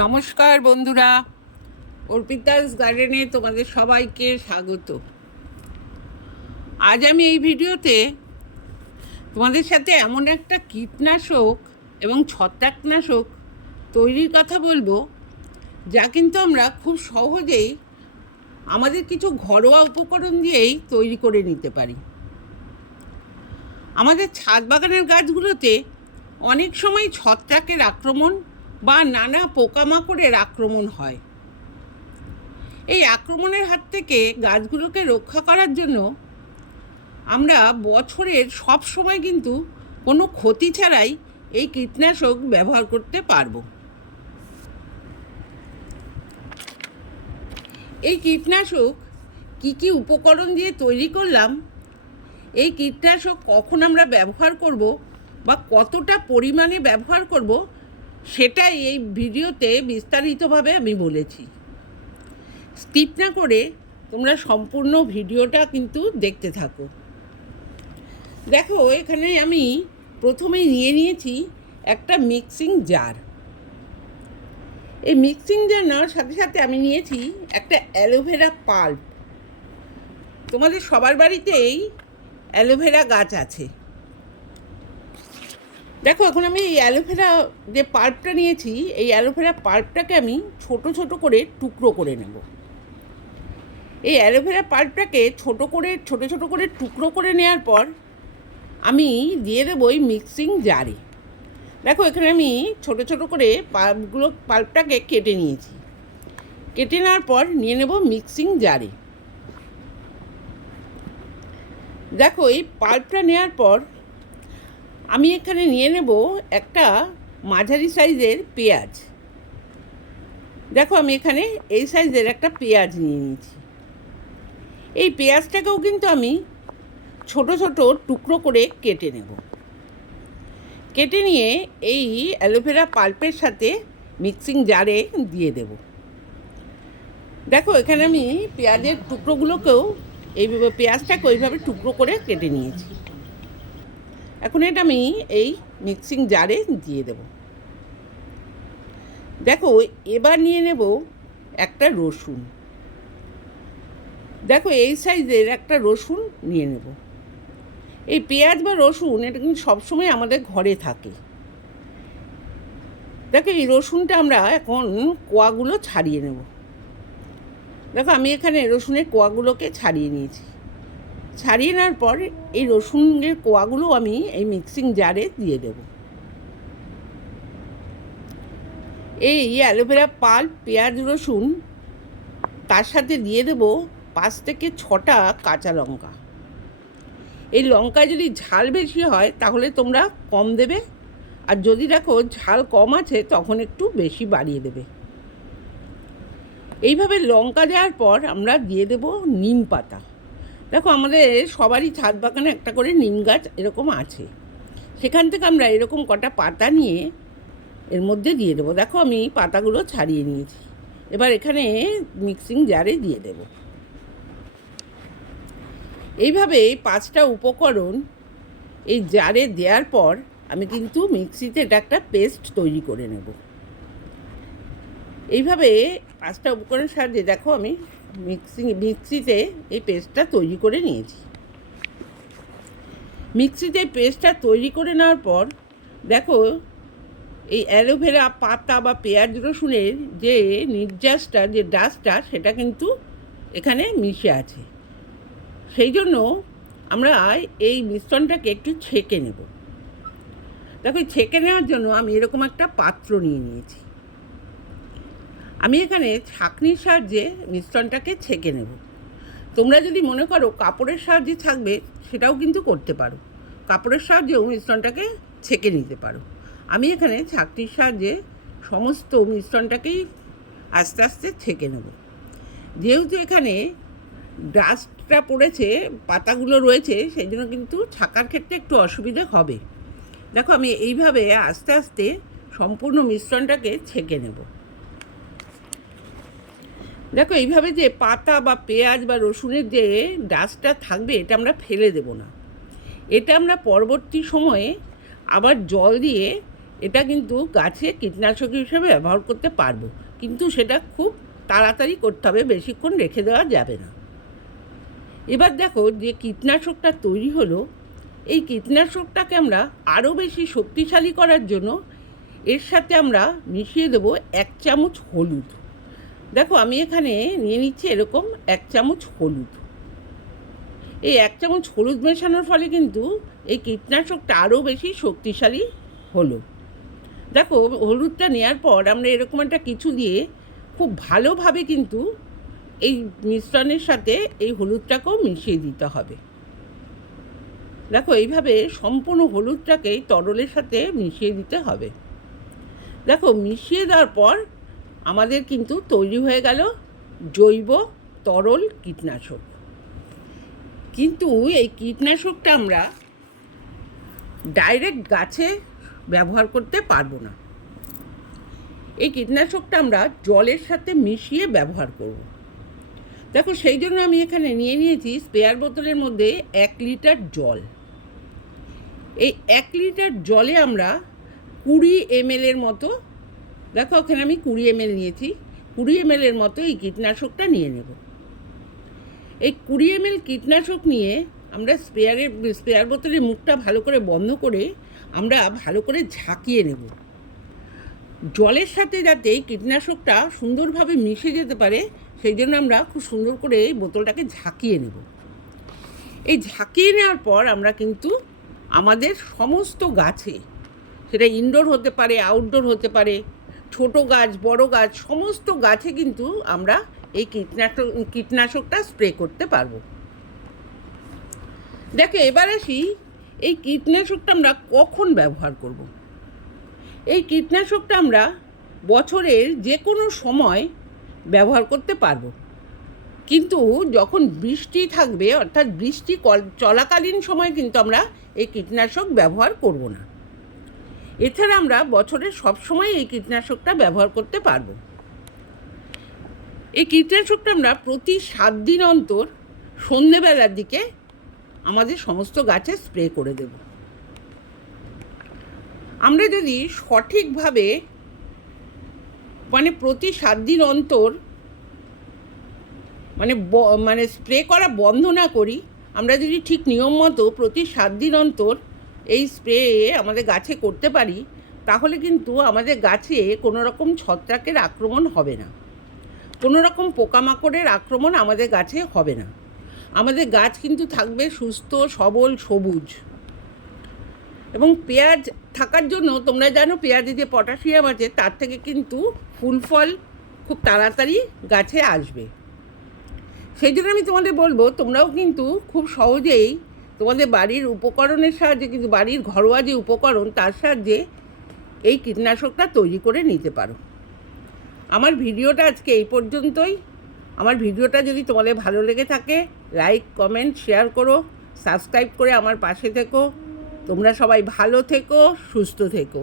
নমস্কার বন্ধুরা, অর্পিতাস গার্ডেনে তোমাদের সবাইকে স্বাগত। আজ আমি এই ভিডিওতে তোমাদের সাথে এমন একটা কীটনাশক এবং ছত্রাকনাশক তৈরির কথা বলবো, যা কিন্তু আমরা খুব সহজেই আমাদের কিছু ঘরোয়া উপকরণ দিয়েই তৈরি করে নিতে পারি। আমাদের ছাদ বাগানের গাছগুলোতে অনেক সময় ছত্রাকের আক্রমণ বা নানা পোকামাকড়ের আক্রমণ হয়। এই আক্রমণের হাত থেকে গাছগুলোকে রক্ষা করার জন্য আমরা বছরের সব সময় কিন্তু কোনো ক্ষতি ছাড়াই এই কীটনাশক ব্যবহার করতে পারবো। এই কীটনাশক কি উপকরণ দিয়ে তৈরি করলাম, এই কীটনাশক কখন আমরা ব্যবহার করব বা কতটা পরিমাণে ব্যবহার করব, সেটাই এই ভিডিওতে বিস্তারিতভাবে আমি বলেছি। স্কিপ না করে তোমরা সম্পূর্ণ ভিডিওটা কিন্তু দেখতে থাকো। দেখো, এখানে আমি প্রথমেই নিয়েছি একটা মিক্সিং জার। এই মিক্সিং জার নেওয়ার সাথে সাথে আমি নিয়েছি একটা অ্যালোভেরা পাল্প। তোমাদের সবার বাড়িতেই অ্যালোভেরা গাছ আছে। দেখো, এখন আমি এই অ্যালোভেরা যে পাল্পটা নিয়েছি, এই অ্যালোভেরা পাল্পটাকে আমি ছোট ছোট করে টুকরো করে নেব। এই অ্যালোভেরা পাল্পটাকে ছোট ছোট করে টুকরো করে নেওয়ার পর আমি দিয়ে দেবো এই মিক্সিং জারে। দেখো, এখানে আমি ছোট ছোট করে পাল্পটাকে কেটে নিয়েছি। কেটে নেওয়ার পর নিয়ে নেব মিক্সিং জারে। দেখো, এই পাল্পটা নেওয়ার পর আমি এখানে নিয়ে নেব একটা মাঝারি সাইজের পেঁয়াজ। দেখো, আমি এখানে এই সাইজের একটা পেঁয়াজ নিয়ে নিয়েছি। এই পেঁয়াজটাকেও কিন্তু আমি ছোট ছোট টুকরো করে কেটে নেব। কেটে নিয়ে এই অ্যালোভেরা পাল্পের সাথে মিক্সিং জারে দিয়ে দেব। দেখো, এখানে আমি পেঁয়াজের টুকরোগুলোকেও এইভাবে পেঁয়াজটাকে ওইভাবে টুকরো করে কেটে নিয়েছি। এখন এটা আমি এই মিক্সিং জারে দিয়ে দেব। দেখো, এবার নিয়ে নেব একটা রসুন। দেখো, এই সাইজের একটা রসুন নিয়ে নেব। এই পেঁয়াজ বা রসুন এটা কিন্তু সবসময় আমাদের ঘরে থাকে। দেখো, এই রসুনটা আমরা এখন কোয়াগুলো ছাড়িয়ে নেব। দেখো, আমি এখানে রসুনের কোয়াগুলোকে ছাড়িয়ে নিয়েছি। ছাড়িয়ে নেওয়ার পর এই রসুনের কোয়াগুলো আমি এই মিক্সিং জারে দিয়ে দেব। এই অ্যালোভেরা পাল্প, পেঁয়াজ, রসুন, তার সাথে দিয়ে দেব 5 থেকে 6টা কাঁচা লঙ্কা। এই লঙ্কা যদি ঝাল বেশি হয় তাহলে তোমরা কম দেবে, আর যদি দেখো ঝাল কম আছে তখন একটু বেশি বাড়িয়ে দেবে। এইভাবে লঙ্কা দেওয়ার পর আমরা দিয়ে দেব নিম পাতা। দেখো, আমাদের সবারই ছাদ বাগানে একটা করে নিম গাছ এরকম আছে। সেখান থেকে আমরা এরকম কটা পাতা নিয়ে এর মধ্যে দিয়ে দেবো। দেখো, আমি পাতাগুলো ছাড়িয়ে নিয়েছি। এবার এখানে মিক্সিং জারে দিয়ে দেব। এইভাবে 5টা উপকরণ এই জারে দেওয়ার পর আমি কিন্তু মিক্সিতে এটা একটা পেস্ট তৈরি করে নেব। এইভাবে 5টা উপকরণের সাহায্যে দেখো আমি মিক্সিতে এই পেস্টটা তৈরি করে নিয়েছি। মিক্সিতে পেস্টটা তৈরি করে নেওয়ার পর দেখো, এই অ্যালোভেরা পাতা বা পেঁয়াজ রসুনের যে নির্যাসটা, যে ডাস্টটা, সেটা কিন্তু এখানে মিশে আছে। সেই জন্য আমরা এই মিশ্রণটাকে একটু ছেঁকে নেব। দেখো, ছেঁকে নেওয়ার জন্য আমি এরকম একটা পাত্র নিয়ে নিয়েছি। আমি এখানে ছাঁকনির সাহায্যে মিশ্রণটাকে ছেঁকে নেব। তোমরা যদি মনে করো কাপড়ের সাহায্যে ছাঁকবে, সেটাও কিন্তু করতে পারো। কাপড়ের সাহায্যেও মিশ্রণটাকে ছেঁকে নিতে পারো। আমি এখানে ছাঁকনির সাহায্যে সমস্ত মিশ্রণটাকেই আস্তে আস্তে ছেঁকে নেব। যেহেতু এখানে ডাস্টটা পড়েছে, পাতাগুলো রয়েছে, সেই জন্য কিন্তু ছাঁকার ক্ষেত্রে একটু অসুবিধা হবে। দেখো, আমি এইভাবে আস্তে আস্তে সম্পূর্ণ মিশ্রণটাকে ছেঁকে নেব। দেখো, এইভাবে যে পাতা বা পেঁয়াজ বা রসুনের যে ডাস্টটা থাকবে, এটা আমরা ফেলে দেব না। এটা আমরা পরবর্তী সময়ে আবার জল দিয়ে এটা কিন্তু গাছে কীটনাশক হিসেবে ব্যবহার করতে পারবো, কিন্তু সেটা খুব তাড়াতাড়ি করতে হবে, বেশিক্ষণ রেখে দেওয়া যাবে না। এবার দেখো যে কীটনাশকটা তৈরি হলো, এই কীটনাশকটাকে আমরা আরও বেশি শক্তিশালী করার জন্য এর সাথে আমরা মিশিয়ে দেবো 1 চামচ হলুদ। দেখো আমি এখানে নিয়ে নিচ্ছি এরকম 1 চামচ হলুদ। এই 1 চামচ হলুদ মেশানোর ফলে কিন্তু এই কীটনাশকটা আরও বেশি শক্তিশালী হলো। দেখো হলুদটা নেওয়ার পর আমরা এরকম একটা কিছু দিয়ে খুব ভালোভাবে কিন্তু এই মিশ্রণের সাথে এই হলুদটাকেও মিশিয়ে দিতে হবে। দেখো এইভাবে সম্পূর্ণ হলুদটাকে তরলের সাথে মিশিয়ে দিতে হবে। দেখো মিশিয়ে দেওয়ার পর আমাদের কিন্তু তৈরি হয়ে গেল জৈব তরল কীটনাশক। কিন্তু এই কীটনাশকটা আমরা ডাইরেক্ট গাছে ব্যবহার করতে পারবো না। এই কীটনাশকটা আমরা জলের সাথে মিশিয়ে ব্যবহার করব। দেখো সেই জন্য আমি এখানে নিয়ে নিয়েছি স্প্রেয়ার বোতলের মধ্যে 1 লিটার জল। এই 1 লিটার জলে আমরা 20 ml মতো, দেখো ওখানে আমি 20 ml নিয়েছি, 20 ml মতো এই কীটনাশকটা নিয়ে নেব। এই 20 ml কীটনাশক নিয়ে আমরা স্প্রেয়ার বোতলের মুখটা ভালো করে বন্ধ করে আমরা ভালো করে ঝাঁকিয়ে নেব, জলের সাথে যাতে এই কীটনাশকটা সুন্দরভাবে মিশে যেতে পারে সেই জন্য আমরা খুব সুন্দর করে এই বোতলটাকে ঝাঁকিয়ে নেব। এই ঝাঁকিয়ে নেওয়ার পর আমরা কিন্তু আমাদের সমস্ত গাছে, সেটা ইনডোর হতে পারে, আউটডোর হতে পারে, ছোট গাছ বড় গাছ, সমস্ত গাছে কিন্তু আমরা এই কীটনাশকটা স্প্রে করতে পারবো। দেখো এবার আসি এই কীটনাশকটা আমরা কখন ব্যবহার করব। এই কীটনাশকটা আমরা বছরের যে কোনো সময় ব্যবহার করতে পারবো, কিন্তু যখন বৃষ্টি থাকবে অর্থাৎ বৃষ্টি চলাকালীন সময় কিন্তু আমরা এই কীটনাশক ব্যবহার করব না। এছাড়া আমরা বছরের সব সময় এই কীটনাশকটা ব্যবহার করতে পারবো। এই কীটনাশকটা আমরা প্রতি 7 দিন অন্তর সন্ধেবেলার দিকে আমাদের সমস্ত গাছে স্প্রে করে দেব। আমরা যদি সঠিকভাবে প্রতি 7 দিন অন্তর স্প্রে করা বন্ধ না করি, আমরা যদি ঠিক নিয়ম মতো প্রতি 7 দিন অন্তর এই স্প্রে আমাদের গাছে করতে পারি, তাহলে কিন্তু আমাদের গাছে কোনো রকম ছত্রাকের আক্রমণ হবে না, কোনো রকম পোকামাকড়ের আক্রমণ আমাদের গাছে হবে না। আমাদের গাছ কিন্তু থাকবে সুস্থ সবল সবুজ। এবং পেঁয়াজ থাকার জন্য তোমরা জানো পেঁয়াজে যে পটাশিয়াম আছে তার থেকে কিন্তু ফুল ফল খুব তাড়াতাড়ি গাছে আসবে। সেই জন্য আমি তোমাদের বলবো তোমরাও কিন্তু খুব সহজেই তোমাদের বাড়ির উপকরণের সাহায্যে, কিন্তু বাড়ির ঘরোয়া যে উপকরণ তার সাহায্যে এই কীটনাশকটা তৈরি করে নিতে পারো। আমার ভিডিওটা আজকে এই পর্যন্তই। আমার ভিডিওটা যদি তোমাদের ভালো লেগে থাকে লাইক কমেন্ট শেয়ার করো, সাবস্ক্রাইব করে আমার পাশে থেকো। তোমরা সবাই ভালো থেকো, সুস্থ থেকো।